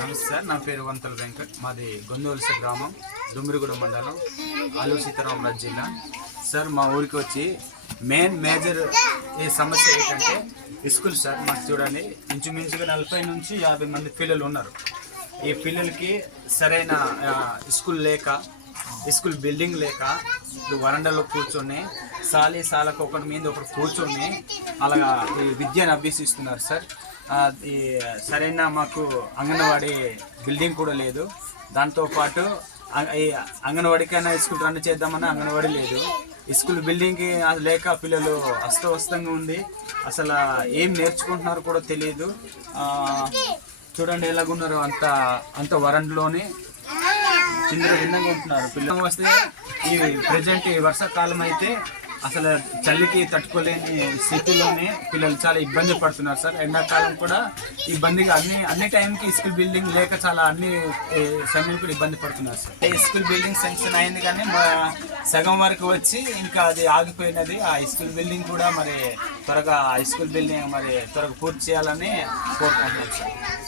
నమస్తే సార్ నా పేరు వంతల వెంకట్. మాది గొందవలస గ్రామం దుమ్మిరిగూడ మండలం ఆలూరు సీతారామరాజు జిల్లా. సార్ మా ఊరికి వచ్చి మెయిన్ మేజర్ ఈ సమస్య ఏంటంటే స్కూల్ సార్ మాకు చూడండి ఇంచుమించుగా నలభై నుంచి యాభై మంది పిల్లలు ఉన్నారు. ఈ పిల్లలకి సరైన స్కూల్ లేక స్కూల్ బిల్డింగ్ లేక ఇప్పుడు వరండాలో కూర్చొని సాలి సాలకు ఒకటి మీద ఒకటి కూర్చొని అలాగా ఈ విద్యను అభ్యసిస్తున్నారు సార్. సరైన మాకు అంగన్వాడీ బిల్డింగ్ కూడా లేదు. దాంతోపాటు అ- అంగన్వాడికైనా స్కూల్ రన్ చేద్దామన్నా అంగన్వాడీ లేదు. స్కూల్ బిల్డింగ్ లేక పిల్లలు అస్తవ్యస్తంగా ఉంది. అసలు ఏం నేర్చుకుంటున్నారో కూడా తెలియదు చూడండి ఎలాగున్నారు అంత అంత వరండ్లోనే చిందర భిన్నంగా ఉంటున్నారు పిల్లలు. వస్తే ఈ ప్రజెంట్ ఈ వర్షాకాలం అయితే అసలు చలికి తట్టుకోలేని స్థితిలోనే పిల్లలు చాలా ఇబ్బంది పడుతున్నారు సార్. ఎండాకాలం కూడా ఇబ్బందిగా అన్ని అన్ని టైంకి స్కూల్ బిల్డింగ్ లేక చాలా అన్ని సమయం కూడా ఇబ్బంది పడుతున్నారు సార్. స్కూల్ బిల్డింగ్ సెంక్షన్ అయింది కానీ మా సగం వరకు వచ్చి ఇంకా అది ఆగిపోయినది. ఆ స్కూల్ బిల్డింగ్ కూడా మరి త్వరగా ఆ స్కూల్ బిల్డింగ్ మరి త్వరగా పూర్తి చేయాలని కోరుకుంటున్నాం సార్.